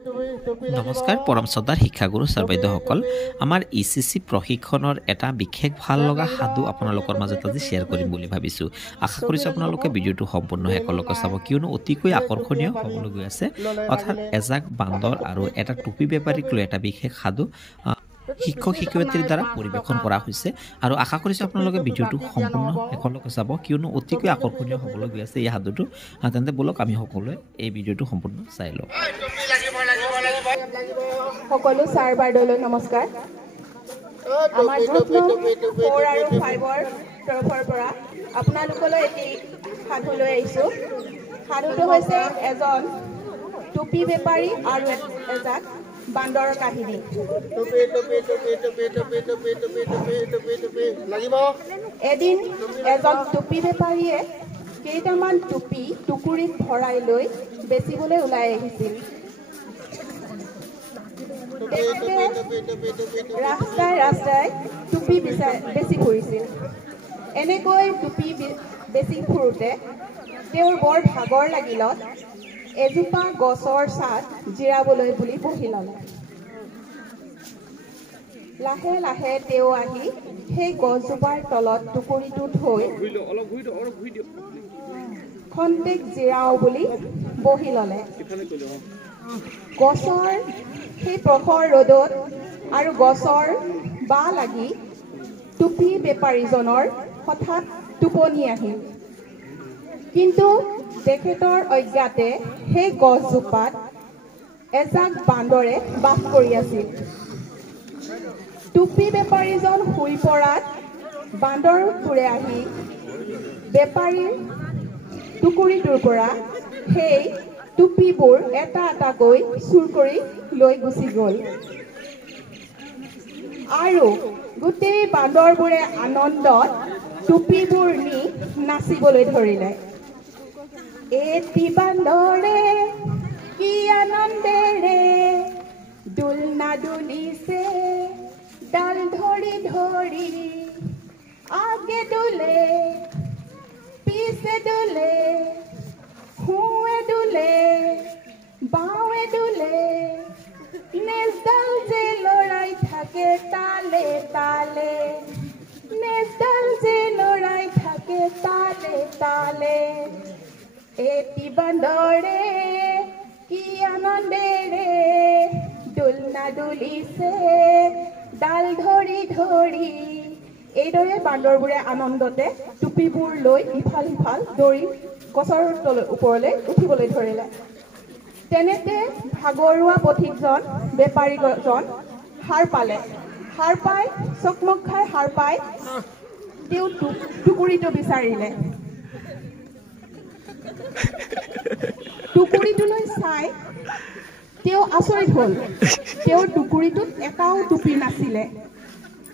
নমস্কাৰ পৰম শ্ৰদ্ধাৰ শিক্ষাগুৰু ছাৰ বাইদেউসকল আমাৰ ইচিচি প্ৰশিক্ষণৰ এটা বিশেষ ভাল লগা সাধু আপোনালোকৰ মাজত আজি শ্বেয়াৰ কৰিম বুলি ভাবিছোঁ আশা কৰিছোঁ আপোনালোকে ভিডিঅ'টো সম্পূৰ্ণ শেষলৈকে চাব কিয়নো অতিকৈ আকৰ্ষণীয় হ'বলৈ গৈ আছে অৰ্থাৎ এজাক বান্দৰ আৰু এটা টুপি বেপাৰীক লৈ এটা বিশেষ সাধু শিক্ষক শিক্ষয়িত্ৰীৰ দ্বাৰা পৰিৱেশন কৰা হৈছে আৰু আশা কৰিছোঁ আপোনালোকে ভিডিঅ'টো সম্পূৰ্ণ শেষলৈকে চাব কিয়নো অতিকৈ আকৰ্ষণীয় হ'বলৈ গৈ আছে এই সাধুটো তেন্তে বলক আমি সকলোৱে এই ভিডিঅ'টো সম্পূৰ্ণ চাই লওঁ সকলো ছাৰ বাইদেউলৈ নমস্কাৰ আমাৰ গ্ৰুপ নং 4 আৰু 5ৰ তৰফৰ পৰা আপোনালোকলৈ এটি সাধু লৈ আহিছোঁ সাধুটো হৈছে এজন টুপি বেপাৰী আৰু এজাক বান্দৰৰ কাহিনী এদিন এজন টুপি বেপাৰীয়ে কেইটামান টুপি টুকুৰিত ভৰাই লৈ বেচিবলৈ ওলাই আহিছিল ৰাস্তাই ৰাস্তাই টুপি বেছি ফুৰিছিল এনেকৈ টুপি বেছি ফুৰোঁতে তেওঁৰ বৰ ভাগৰ লাগিলত এজোপা গছৰ ছাঁত জিৰাবলৈ বুলি বহি ল'লে লাহে লাহে তেওঁ আহি সেই গছজোপাৰ তলত টুকুৰিটো থৈ খন্তেক জিৰাও বুলি বহি ল'লে গছৰ সেই প্ৰখৰ ৰ'দত আৰু গছৰ বাহ লাগি টুপি বেপাৰীজনৰ হঠাৎ টোপনি আহিল কিন্তু তেখেতৰ অজ্ঞাতে সেই গছজোপাত এজাক বান্দৰে বাস কৰি আছিল টুপি বেপাৰীজন শুই পৰাত বান্দৰবোৰে আহি বেপাৰীৰ টুকুৰিটোৰ পৰা সেই টুপিবোৰ এটা এটাকৈ চুৰ কৰি লৈ গুচি গ'ল আৰু গোটেই বান্দৰবোৰে আনন্দত টুপিবোৰ নি নাচিবলৈ ধৰিলে এটি বান্দৰে কি আনন্দেৰে দোলনা দুলিছে ডাল ধৰি ধৰি আগে দোলে পিছে দোলে হুৱে দোলে বাৱে দোলে নেজডাল যে লৰাই থাকে তালে তালে নেজডাল যে লৰাই থাকে তালে তালে এটি বান্দৰে কি আনন্দেৰে দোলনা দুলিছে ডাল ধৰি ধৰি এইদৰে বান্দৰবোৰে আনন্দতে টুপিবোৰ লৈ ইফাল সিফাল দৌৰি গছৰ ওপৰলৈ উঠিবলৈ ধৰিলে তেনেতে ভাগৰুৱা পথিকজন বেপাৰীজন সাৰ পাই চকমক খাই সাৰ পাই তেওঁ টুকুৰিটো বিচাৰিলে টুকুৰিটোলৈ চাই তেওঁ আচৰিত হ'ল তেওঁৰ টুকুৰিটোত এটাও টুপি নাছিলে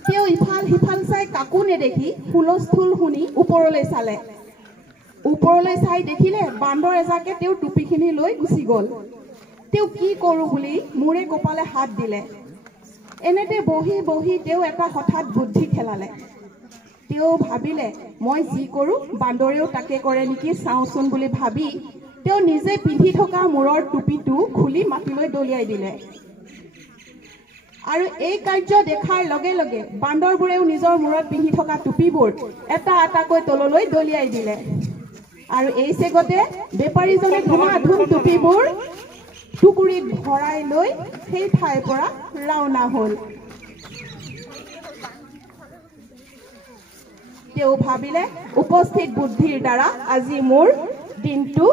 তেওঁ ইফাল সিফাল চাই কাকো নেদেখি হুলস্থুল শুনি ওপৰলৈ চালে ওপৰলৈ চাই দেখিলে বান্দৰ এজাকে তেওঁ টুপিখিনি লৈ গুচি গ'ল তেওঁ কি কৰোঁ বুলি মূৰে কপালে হাত দিলে এনেতে বহি বহি তেওঁ এটা হঠাৎ বুদ্ধি খেলালে তেওঁ ভাবিলে মই যি কৰোঁ বান্দৰেও তাকে কৰে নেকি চাওঁচোন বুলি ভাবি তেওঁ নিজে পিন্ধি থকা মূৰৰ টুপিটো খুলি মাটিলৈ দলিয়াই দিলে আৰু এই কাৰ্য দেখাৰ লগে লগে বান্দৰবোৰেও নিজৰ মূৰত পিন্ধি থকা টুপিবোৰ এটা এটাকৈ তললৈ দলিয়াই দিলে আৰু এই চেগতে বেপাৰীজনে ধুমাধুম টুপিবোৰ টুকুৰিত ভৰাই লৈ সেই ঠাইৰ পৰা ৰাওনা হ'ল তেওঁ ভাবিলে উপস্থিত বুদ্ধিৰ দ্বাৰা আজি মোৰ দিনটো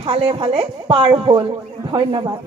ভালে ভালে পাৰ হ'ল ধন্যবাদ